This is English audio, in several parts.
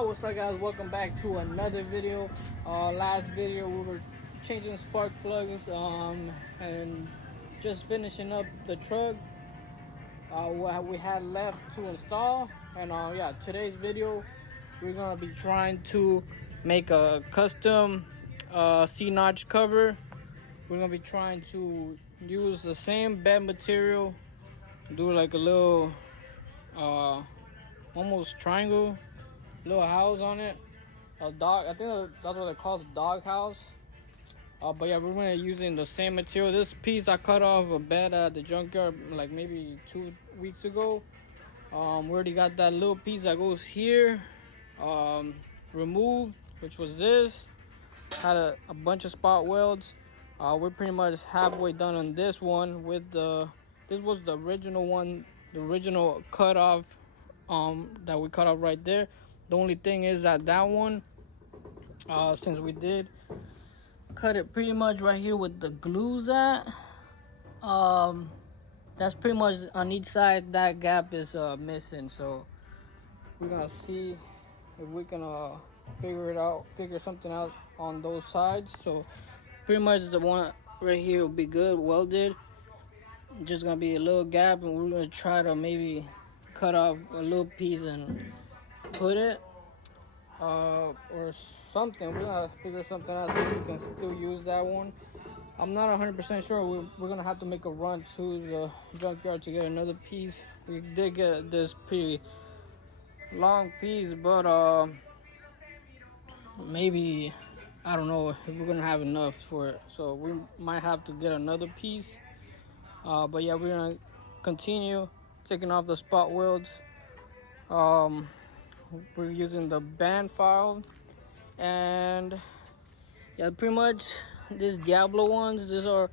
Alright, what's up guys, welcome back to another video. Last video we were changing spark plugs and just finishing up the truck what we had left to install. And yeah, today's video we're gonna be trying to make a custom C-notch cover. We're gonna be trying to use the same bed material, do like a little almost triangle little house on it, a dog. I think that's what they call the dog house. But yeah, we're gonna using the same material. This piece I cut off a bed at the junkyard like maybe 2 weeks ago. We already got that little piece that goes here removed, which was this. Had a bunch of spot welds. We're pretty much halfway done on this one with this was the original one, the original cut off that we cut off right there. The only thing is that one, since we did cut it pretty much right here with the glues at, that's pretty much on each side. That gap is missing, so we're gonna see if we can figure something out on those sides. So pretty much the one right here will be good, welded. Just gonna be a little gap, and we're gonna try to maybe cut off a little piece and put it or something. We're gonna figure something out so we can still use that one. I'm not 100% sure. We're gonna have to make a run to the junkyard to get another piece. We did get this pretty long piece, but maybe I don't know if we're gonna have enough for it, so we might have to get another piece. But yeah, we're gonna continue taking off the spot welds. We're using the band file, and yeah, pretty much these Diablo ones, these are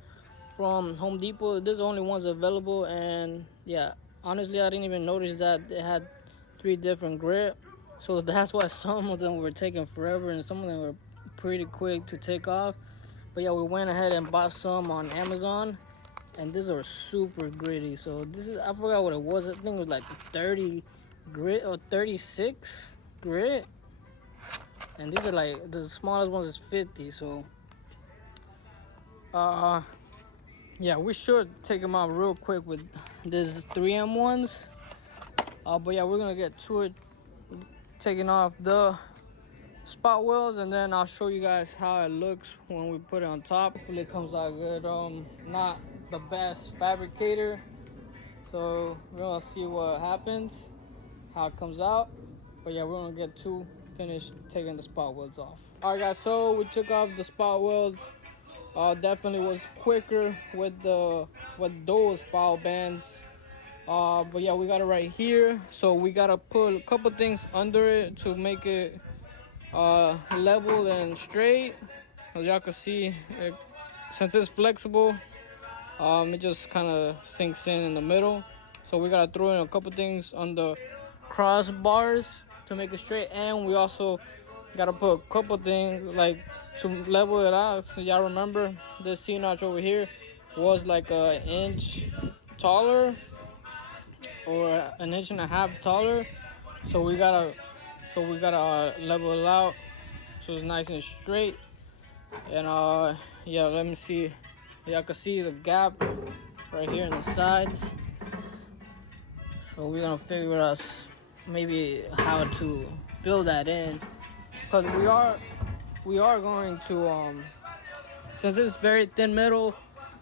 from Home Depot. These are the only ones available, and yeah, honestly I didn't even notice that they had 3 different grit, so that's why some of them were taking forever and some of them were pretty quick to take off. But yeah, we went ahead and bought some on Amazon, and these are super gritty. So this is, I forgot what it was, I think it was like 30 grit or 36 grit, and these are like the smallest ones is 50. So yeah, we should take them out real quick with these 3M ones. But yeah, we're gonna get to it, taking off the spot welds, and then I'll show you guys how it looks when we put it on top. Hopefully it comes out good. Not the best fabricator, so we're gonna see what happens, how it comes out. But yeah, we're gonna get to finish taking the spot welds off. All right guys, so we took off the spot welds. Definitely was quicker with those foul bands. But yeah, we got it right here, so we gotta put a couple things under it to make it level and straight. As y'all can see, since it's flexible, it just kind of sinks in the middle. So we gotta throw in a couple things on the crossbars to make it straight, and we also gotta put a couple things like to level it out. So y'all remember this C-notch over here was like an inch taller or an inch and a half taller, so we gotta level it out so it's nice and straight. And yeah, let me see, y'all can see the gap right here in the sides. So we're gonna figure out maybe how to fill that in, because we are going to since it's very thin metal,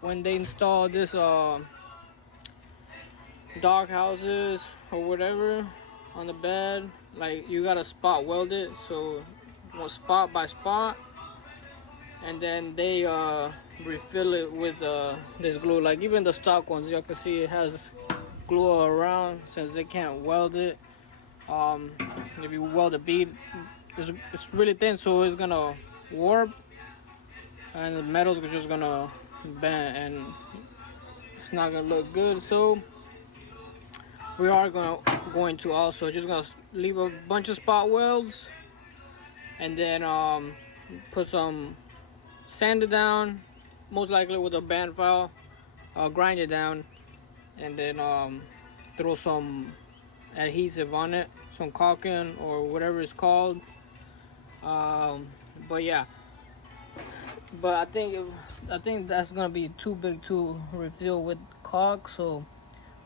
when they install this dog houses or whatever on the bed, like you gotta spot weld it, so spot by spot, and then they refill it with this glue. Like even the stock ones, you can see it has glue all around since they can't weld it. If you weld a bead, it's really thin, so it's gonna warp and the metal's just gonna bend and it's not gonna look good. So we are going to also just gonna leave a bunch of spot welds, and then put some sand it down, most likely with a band file, grind it down, and then throw some adhesive on it some caulking or whatever it's called. But yeah, but I think that's gonna be too big to refill with caulk, so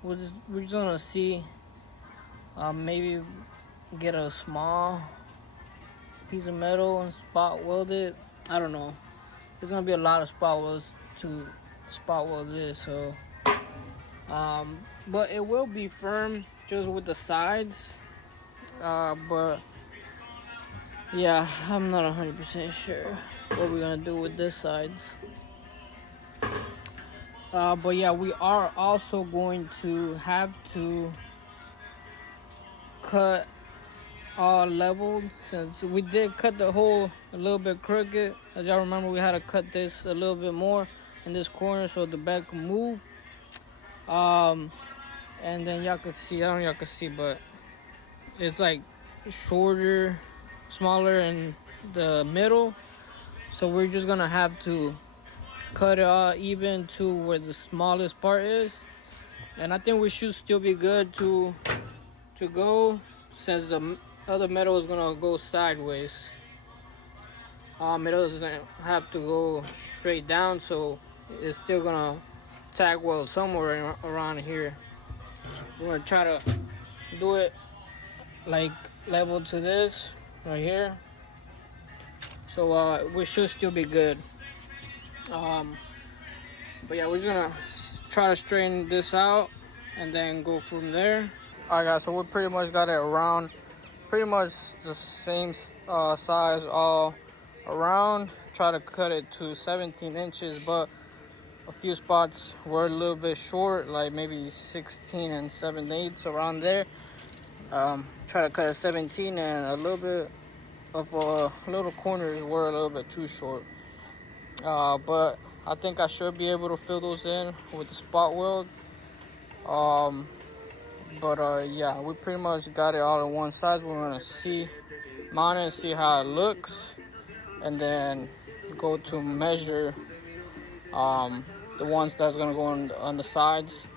we're just gonna see. Maybe get a small piece of metal and spot weld it. I don't know. There's gonna be a lot of spot welds to spot weld this, so but it will be firm just with the sides. But yeah, I'm not 100% sure what we're gonna do with this sides. But yeah, we are also going to have to cut all leveled, since we did cut the hole a little bit crooked. As y'all remember, we had to cut this a little bit more in this corner so the bed can move. And then y'all can see, I don't know if y'all can see, but it's like shorter, smaller in the middle, so we're just gonna have to cut it all even to where the smallest part is. And I think we should still be good to go, since the other metal is gonna go sideways. It doesn't have to go straight down, so it's still gonna tag weld somewhere around here. We're gonna try to do it like level to this right here, so we should still be good. But yeah, we're just gonna try to straighten this out and then go from there. Alright guys, so we pretty much got it around, pretty much the same size all around. Try to cut it to 17 inches, but a few spots were a little bit short, like maybe 16 and 7/8 around there. Try to cut it 17, and a little bit of little corners were a little bit too short. But I think I should be able to fill those in with the spot weld. But yeah, we pretty much got it all in one size. We're gonna mount it and see how it looks, and then go to measure the ones that's gonna go on the sides.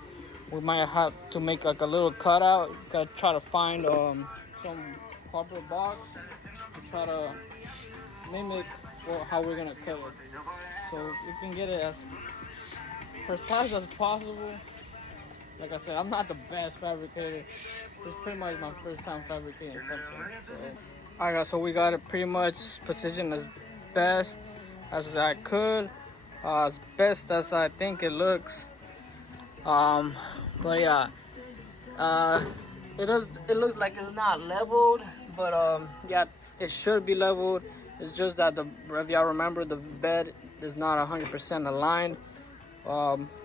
We might have to make like a little cutout. Gotta try to find some cardboard box and try to mimic how we're gonna cut it, so we can get it as precise as possible. Like I said, I'm not the best fabricator. It's pretty much my first time fabricating something. So. Alright guys, so we got it pretty much positioned as best as I could, as best as I think it looks. But yeah, it looks like it's not leveled, but yeah, it should be leveled. It's just that if y'all remember, the bed is not 100% aligned.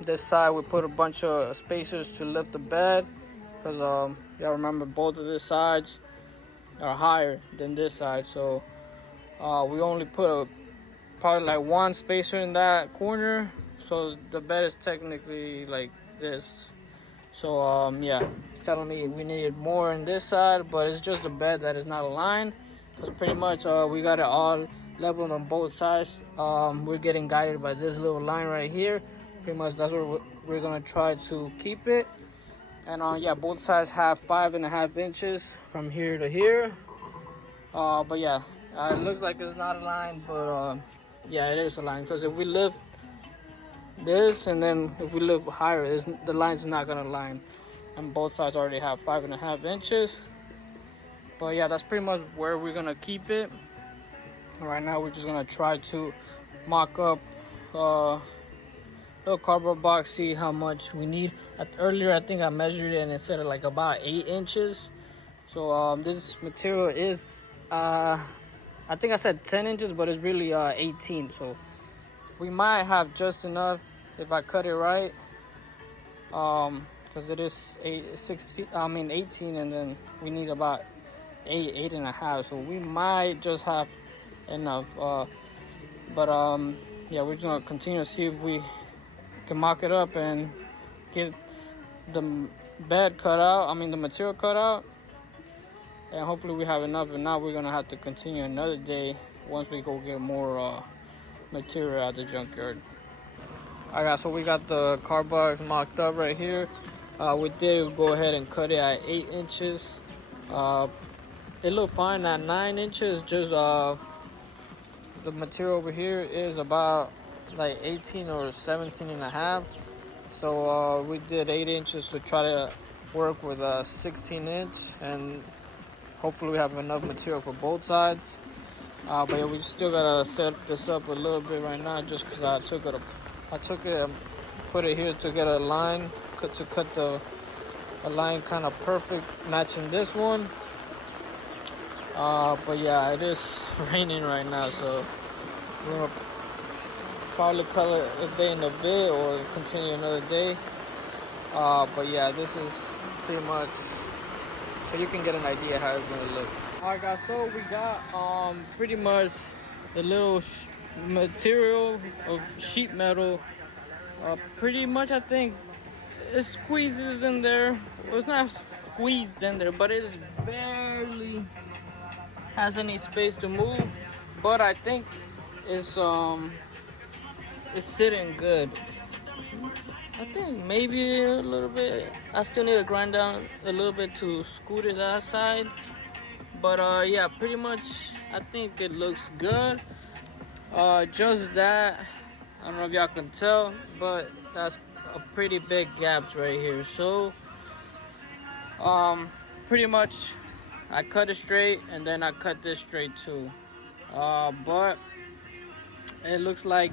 This side we put a bunch of spacers to lift the bed, because y'all remember both of these sides are higher than this side, so we only put probably like one spacer in that corner, so the bed is technically like this. So yeah, it's telling me we needed more in this side, but it's just the bed that is not aligned, because pretty much we got it all leveled on both sides. We're getting guided by this little line right here. Pretty much that's where we're gonna try to keep it. And yeah, both sides have 5.5 inches from here to here. But yeah, it looks like it's not aligned, but yeah, it is aligned, because if we lift this and then if we lift higher, the line's not gonna align, and both sides already have 5.5 inches. But yeah, that's pretty much where we're gonna keep it. Right now we're just gonna try to mock up little cardboard box, see how much we need. Earlier I think I measured it and it said like about 8 inches. So this material is I think I said 10 inches, but it's really 18, so we might have just enough if I cut it right, because it is 18, and then we need about 8.5, so we might just have enough. But yeah, we're just gonna continue to see if we can mock it up and get the bed cut out, the material cut out, and hopefully we have enough. And now we're gonna have to continue another day once we go get more material at the junkyard. Alright guys, so we got the car box mocked up right here. We did go ahead and cut it at 8 inches. It looked fine at 9 inches. Just the material over here is about like 18 or 17 and a half. So we did 8 inches to try to work with a 16 inch, and hopefully we have enough material for both sides. But yeah, we still gotta set this up a little bit right now, just because I took it, put it here to get a line, cut a line kind of perfect, matching this one. But yeah, it is raining right now, so we're gonna probably call it a day in a bit or continue another day. But yeah, this is pretty much so you can get an idea how it's gonna look. Alright guys, so we got pretty much the little material of sheet metal. Pretty much, I think it squeezes in there. Well, it's not squeezed in there, but it's barely has any space to move. But I think it's sitting good. I think maybe a little bit. I still need to grind down a little bit to scoot it that side. But yeah, pretty much I think it looks good. Just that, I don't know if y'all can tell, but that's a pretty big gaps right here. So pretty much I cut it straight, and then I cut this straight too. But it looks like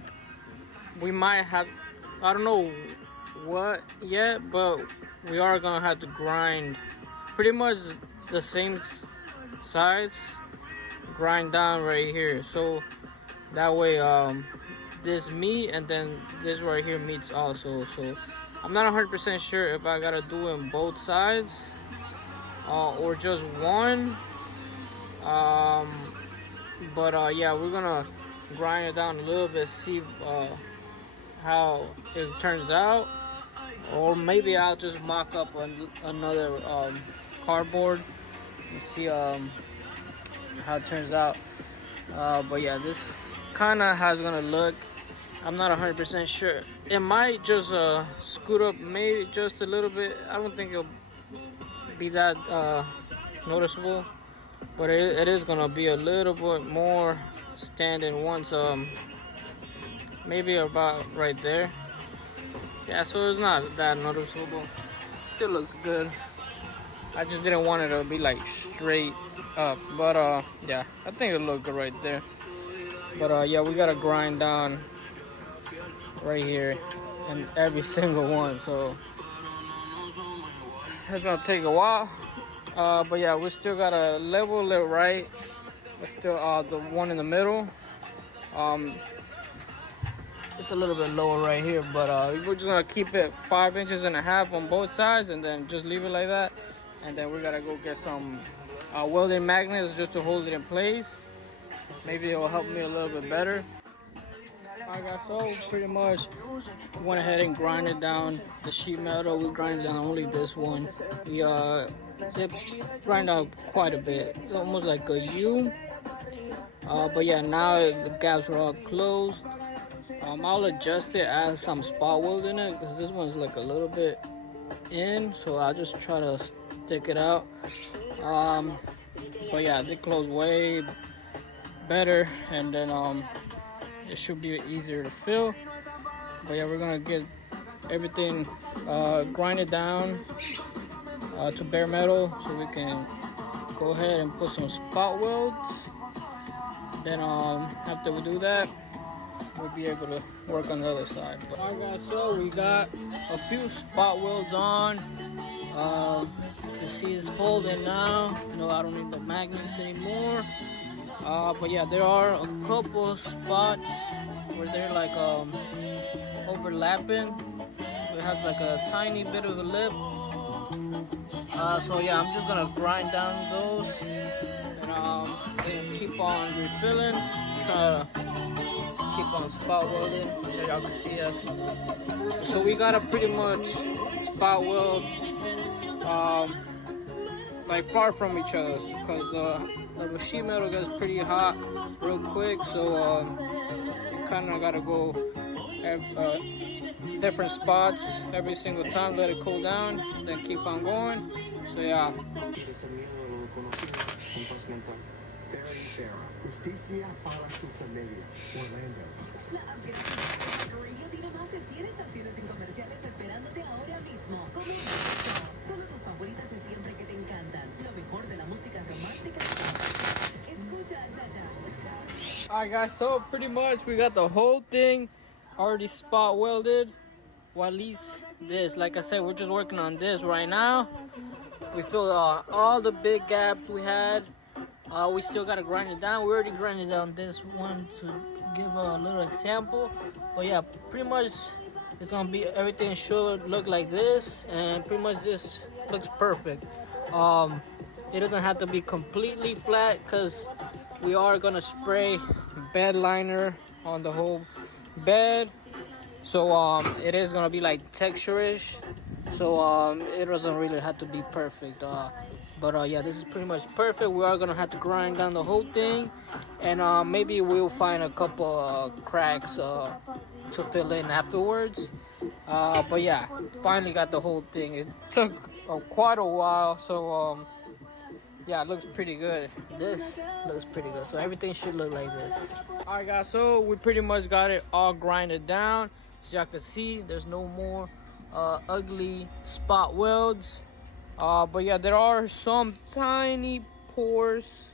we might have, I don't know what yet, but we are gonna have to grind pretty much the same size, grind down right here, so that way this meet, and then this right here meets also. So I'm not 100% sure if I gotta do it on both sides or just one. But yeah, we're gonna grind it down a little bit, see how it turns out, or maybe I'll just mock up another cardboard and see how it turns out. But yeah, this kind of how it's gonna look. I'm not 100% sure. It might just scoot up maybe just a little bit. I don't think it'll be that noticeable, but it is gonna be a little bit more standing once maybe about right there. Yeah, so it's not that noticeable. Still looks good. I just didn't want it to be like straight up, but yeah, I think it'll look good right there. But yeah, we gotta grind down right here and every single one, so it's gonna take a while. But yeah, we still gotta level it right. It's still the one in the middle. It's a little bit lower right here, but we're just gonna keep it 5.5 inches on both sides, and then just leave it like that. And then we gotta go get some welding magnets just to hold it in place. Maybe it will help me a little bit better. Alright guys, so pretty much went ahead and grinded down the sheet metal. We grinded down only this one. We did grind out quite a bit, almost like a U. But yeah, now the gaps are all closed. I'll adjust it, add some spot weld in it, because this one's like a little bit in, so I'll just try to stick it out. But yeah, they close way better, and then it should be easier to fill. But yeah, we're gonna get everything grinded down to bare metal, so we can go ahead and put some spot welds. Then after we do that, we'll be able to work on the other side. Alright guys, so we got a few spot welds on. You see it's holding now. You know, I don't need the magnets anymore. But yeah, there are a couple spots where they're like overlapping. It has like a tiny bit of a lip. So yeah, I'm just gonna grind down those and keep on refilling. Try to keep on spot welding so y'all can see us. So we gotta pretty much spot weld like far from each other, because the sheet metal gets pretty hot real quick, so you kind of gotta go different spots every single time, let it cool down, then keep on going. So yeah. Justicia para sus familias. Orlando. La app Río tiene más de 100 estaciones sin comerciales esperándote ahora mismo. Comienza solo tus favoritas de siempre que te encantan. Lo mejor de la música romántica. Escucha ya ya. Alright guys, so pretty much we got the whole thing already spot welded. Well, at least this, like I said, we're just working on this right now. We filled all the big gaps we had. We still gotta grind it down. We already grinded down this one to give a little example. But yeah, pretty much it's gonna be, everything should look like this, and pretty much this looks perfect. It doesn't have to be completely flat because we are gonna spray bed liner on the whole bed. So it is gonna be like texture-ish. So it doesn't really have to be perfect. But yeah, this is pretty much perfect. We are gonna have to grind down the whole thing, and maybe we'll find a couple cracks to fill in afterwards. But yeah, finally got the whole thing. It took quite a while, so yeah, it looks pretty good. This looks pretty good, so everything should look like this. All right guys, so we pretty much got it all grinded down. As y'all can see, there's no more ugly spot welds. But yeah, there are some tiny pores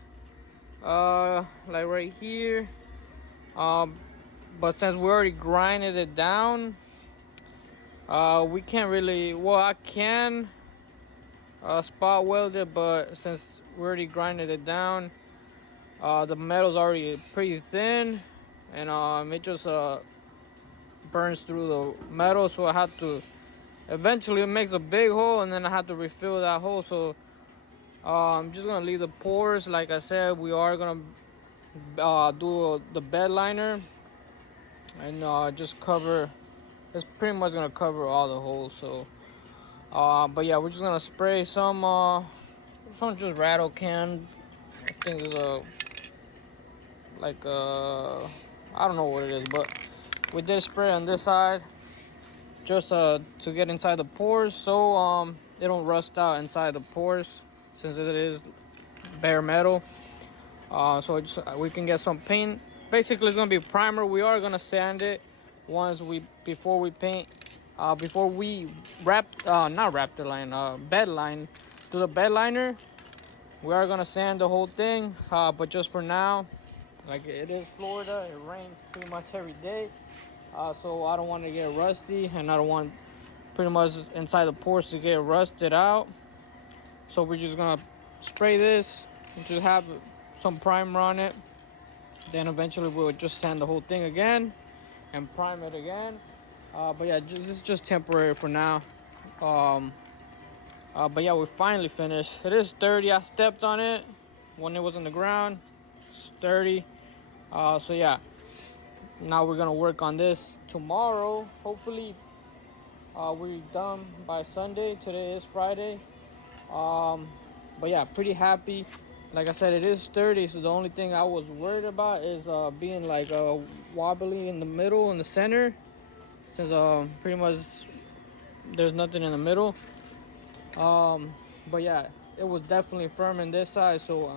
like right here. But since we already grinded it down, we can't really, well, I can spot weld it, but since we already grinded it down, the metal's already pretty thin, and it just burns through the metal, so I have to, eventually it makes a big hole, and then I have to refill that hole. So I'm just gonna leave the pores. Like I said, we are gonna do the bed liner, and just cover, it's pretty much gonna cover all the holes. So but yeah, we're just gonna spray some just rattle can. I think it's I don't know what it is, but we did spray on this side just to get inside the pores, so it don't rust out inside the pores since it is bare metal. So we can get some paint. Basically, it's gonna be primer. We are gonna sand it before we paint. Before we not wrap the line, bed line, do the bed liner. We are gonna sand the whole thing, but just for now, like it is Florida, it rains pretty much every day. So I don't want to get rusty, and I don't want pretty much inside the pores to get rusted out. So we're just gonna spray this and just have some primer on it. Then eventually we'll just sand the whole thing again and prime it again. But yeah, this is just temporary for now. But yeah, we finally finished. It is sturdy. I stepped on it when it was on the ground. It's sturdy. So yeah, now we're gonna work on this tomorrow. Hopefully we're done by Sunday. Today is Friday. But yeah, pretty happy. Like I said, it is sturdy, so the only thing I was worried about is being like wobbly in the middle, in the center, since pretty much there's nothing in the middle. But yeah, it was definitely firm in this side, so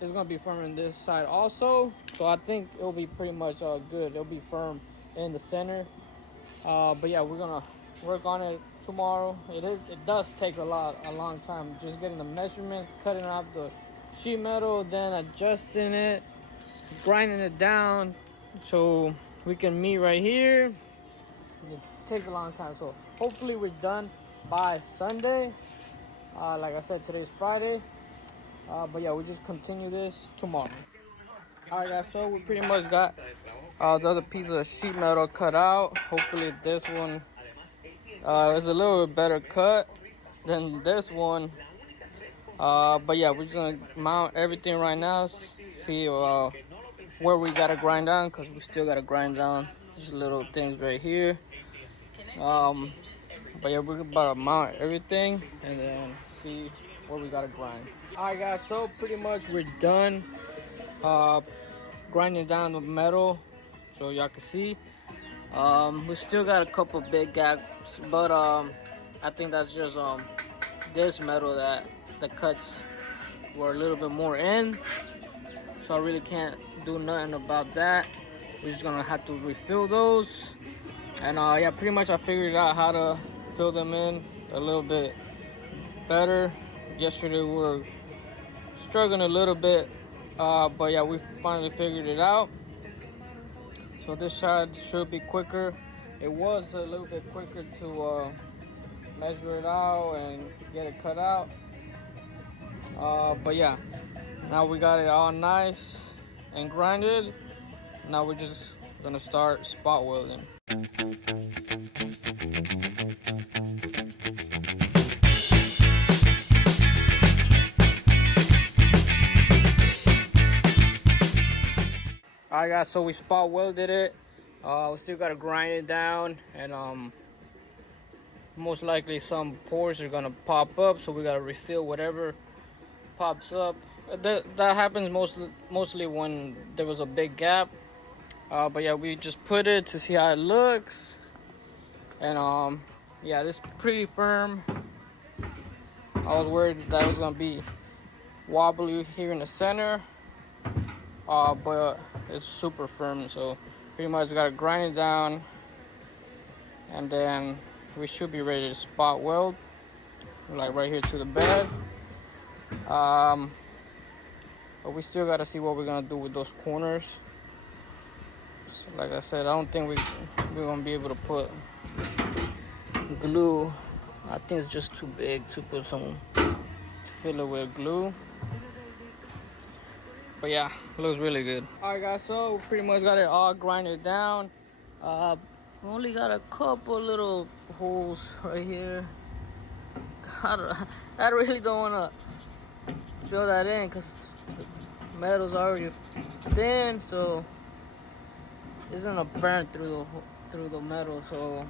it's gonna be firm in this side also. So I think it'll be pretty much good. It'll be firm in the center. But yeah, we're gonna work on it tomorrow. It does take a long time, just getting the measurements, cutting off the sheet metal, then adjusting it, grinding it down so we can meet right here. It takes a long time, so hopefully we're done by Sunday. Like I said, today's Friday. But yeah, we just continue this tomorrow. Alright guys, so we pretty much got the other piece of sheet metal cut out. Hopefully this one is a little bit better cut than this one. But yeah, we're just gonna mount everything right now, see where we gotta grind down, because we still gotta grind down these little things right here. But yeah, we're about to mount everything and then see where we gotta grind. Alright guys, so pretty much we're done grinding down the metal, so y'all can see. We still got a couple big gaps, but I think that's just this metal that the cuts were a little bit more in, so I really can't do nothing about that. We're just gonna have to refill those. And yeah, pretty much I figured out how to fill them in a little bit better. Yesterday we were struggling a little bit, but yeah, we finally figured it out. So this side should be quicker. It was a little bit quicker to measure it out and get it cut out. But yeah, now we got it all nice and grinded. Now we're just gonna start spot welding. Alright guys, so we spot welded it. We still gotta grind it down, and most likely some pores are gonna pop up, so we gotta refill whatever pops up. That happens mostly when there was a big gap. But yeah, we just put it to see how it looks, and yeah, it's pretty firm. I was worried that it was gonna be wobbly here in the center, but it's super firm. So pretty much gotta grind it down, and then we should be ready to spot weld, like right here to the bed. But we still gotta see what we're gonna do with those corners. So like I said, I don't think we're gonna be able to put glue. I think it's just too big to put some, to fill it with glue. But yeah, looks really good. Alright guys, so pretty much got it all grinded down. Only got a couple little holes right here. God, I really don't want to fill that in because the metal's already thin, so it's gonna burn through the metal. So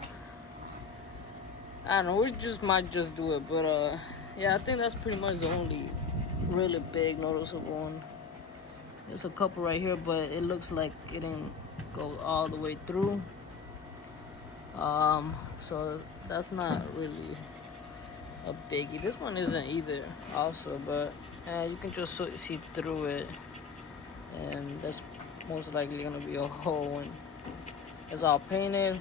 I don't know, we might just do it. But yeah, I think that's pretty much the only really big noticeable one. There's a couple right here, but it looks like it didn't go all the way through. So that's not really a biggie. This one isn't either also, but you can just see through it, and that's most likely gonna be a hole when it's all painted.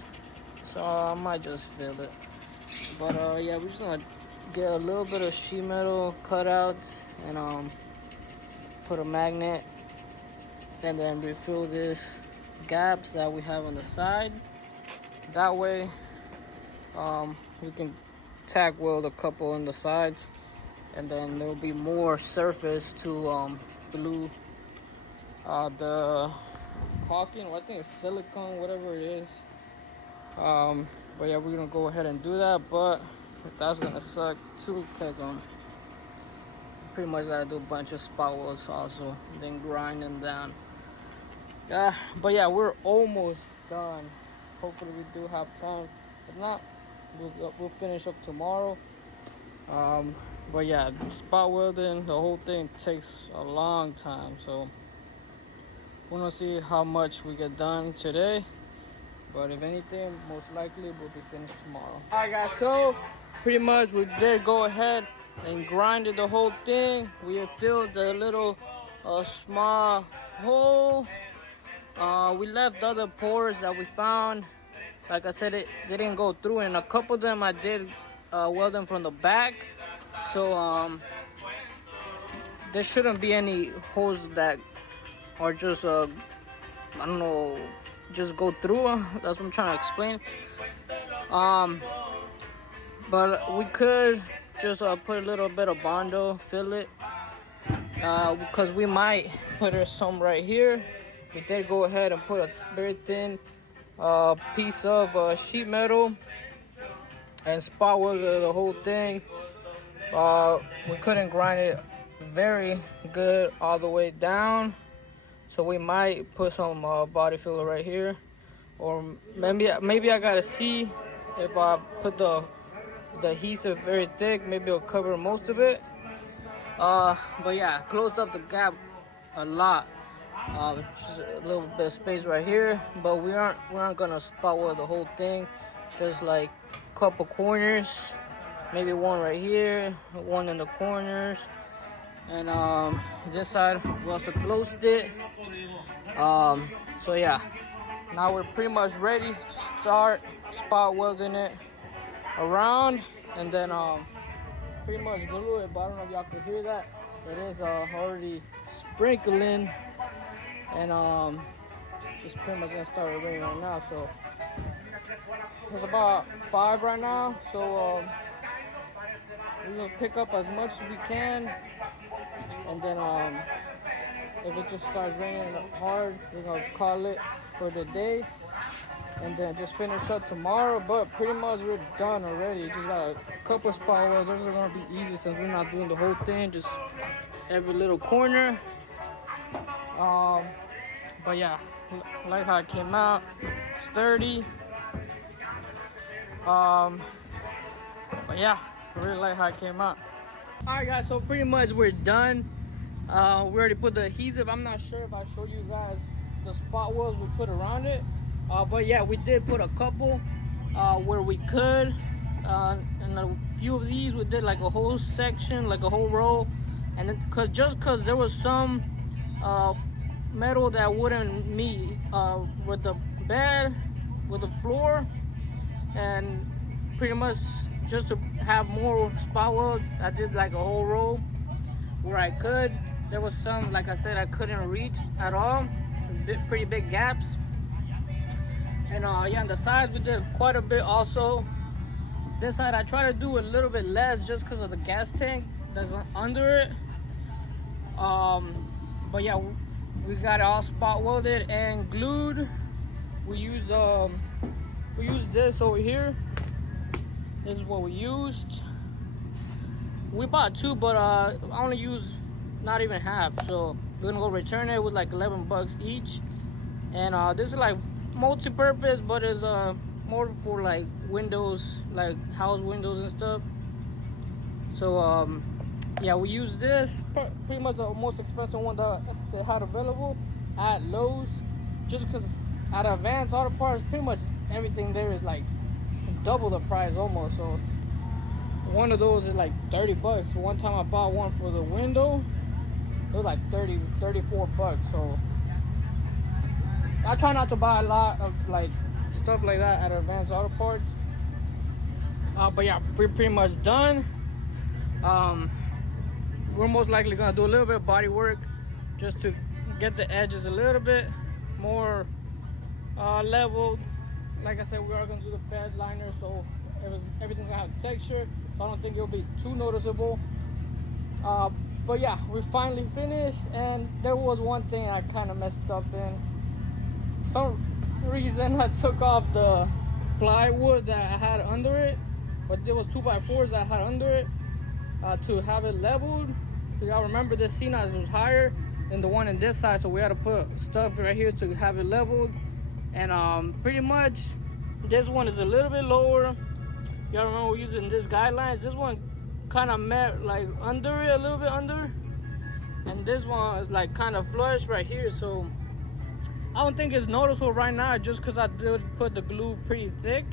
So I might just fill it. But yeah, we're just gonna get a little bit of sheet metal cutouts and put a magnet, and then refill this gaps that we have on the side. That way we can tack weld a couple on the sides, and then there'll be more surface to glue the caulking, I think it's silicone, whatever it is. But yeah, we're gonna go ahead and do that, but that's gonna suck too, because pretty much gotta do a bunch of spot welds also, then grind them down. But yeah, we're almost done. Hopefully we do have time. If not, we'll finish up tomorrow. But yeah, spot welding, the whole thing takes a long time, so we're gonna see how much we get done today. But if anything, most likely we'll be finished tomorrow. Alright guys, so pretty much we did go ahead and grinded the whole thing. We have filled the little small hole. We left other pores that we found. Like I said, they didn't go through, and a couple of them I did weld them from the back. So there shouldn't be any holes that are just I don't know, just go through. That's what I'm trying to explain. But we could just put a little bit of Bondo, fill it, because we might put some right here. We did go ahead and put a very thin piece of sheet metal and spot weld the whole thing. We couldn't grind it very good all the way down, so we might put some body filler right here, or maybe I gotta see if I put the adhesive very thick, maybe it'll cover most of it. But yeah, closed up the gap a lot. Just a little bit of space right here, but we aren't gonna spot weld the whole thing, just like a couple corners, maybe one right here, one in the corners. And this side we also closed it, So yeah, now we're pretty much ready to start spot welding it around, and then pretty much glue it. But I don't know if y'all can hear that. It is already sprinkling, and it's pretty much gonna start raining right now. So it's about 5 right now. So we're gonna pick up as much as we can, and then if it just starts raining hard, we're gonna call it for the day, and then just finish up tomorrow. But pretty much we're done already. Just got a couple spot welds. Those are gonna be easy since we're not doing the whole thing, just every little corner. But yeah, like how it came out, sturdy. But yeah, I really like how it came out. All right, guys, so pretty much we're done. We already put the adhesive. I'm not sure if I showed you guys the spot welds we put around it, but yeah, we did put a couple where we could, and a few of these we did like a whole section, like a whole row, and then because there was some metal that wouldn't meet with the bed, with the floor, and pretty much just to have more spot welds, I did like a whole row where I could. There was some, like I said, I couldn't reach at all, pretty big gaps. And yeah, on the sides we did quite a bit also. This side I try to do a little bit less just because of the gas tank that's under it. But yeah, we got it all spot welded and glued. We used this over here. This is what we used. We bought 2, but I only used not even half. So we're gonna go return it with like 11 bucks each. And this is like multi-purpose, but it's more for like windows, like house windows and stuff. So yeah, we use this, pretty much the most expensive one that they had available at Lowe's, just because at Advanced Auto Parts pretty much everything there is like double the price almost. So one of those is like 30 bucks. One time I bought one for the window, it was like 34 bucks. So I try not to buy a lot of like stuff like that at Advanced Auto Parts. But yeah, we're pretty much done. We're most likely gonna do a little bit of body work just to get the edges a little bit more leveled. Like I said, we are gonna do the bed liner, so everything's gonna have texture. So I don't think it'll be too noticeable. But yeah, we finally finished, and there was one thing I kind of messed up in. Some reason I took off the plywood that I had under it, but there was 2x4s that I had under it to have it leveled. So y'all remember this scene was higher than the one in this side, so we had to put stuff right here to have it leveled. And pretty much this one is a little bit lower. Y'all remember we're using this guidelines. This one kind of met like under it, a little bit under, and this one is like kind of flush right here. So I don't think it's noticeable right now, just because I did put the glue pretty thick.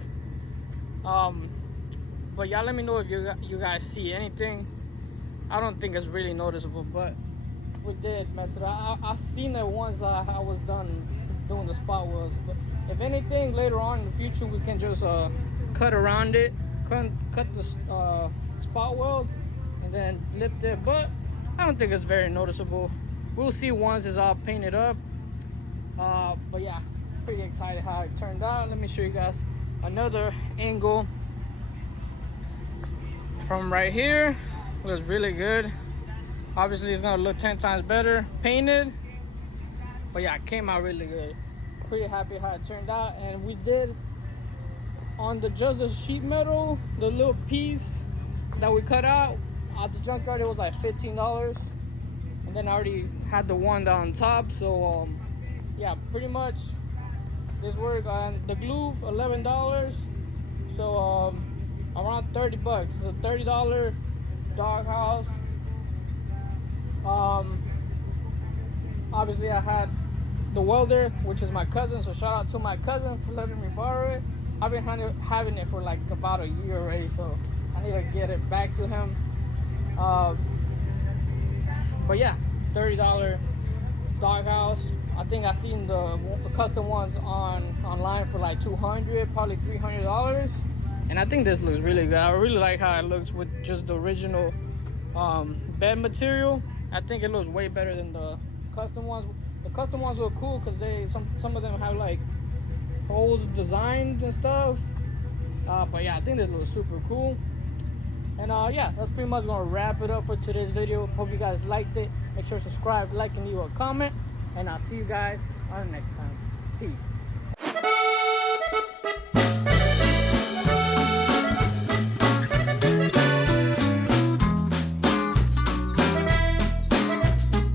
But y'all let me know if you guys see anything. I don't think it's really noticeable, but we did mess it up. I've seen it once I was done doing the spot welds. But if anything, later on in the future, we can just cut around it, cut the spot welds, and then lift it. But I don't think it's very noticeable. We'll see once it's all painted up. But yeah, pretty excited how it turned out. Let me show you guys another angle from right here. Looks really good. Obviously it's gonna look 10 times better painted, but yeah, it came out really good. Pretty happy how it turned out. And we did on just the sheet metal, the little piece that we cut out at the junkyard, it was like $15, and then I already had the one down on top. So yeah, pretty much this work on the glue, $11. So around 30 bucks. It's a $30 doghouse. Obviously I had the welder, which is my cousin, so shout out to my cousin for letting me borrow it. I've been having it for like about a year already, so I need to get it back to him. But yeah, $30 doghouse. I think I seen the custom ones online for like $200, probably $300. And I think this looks really good. I really like how it looks with just the original bed material. I think it looks way better than the custom ones. The custom ones look cool because some of them have like holes designed and stuff. But yeah, I think this looks super cool. And yeah, that's pretty much gonna wrap it up for today's video. Hope you guys liked it. Make sure to subscribe, like, and leave a comment. And I'll see you guys on the next time. Peace.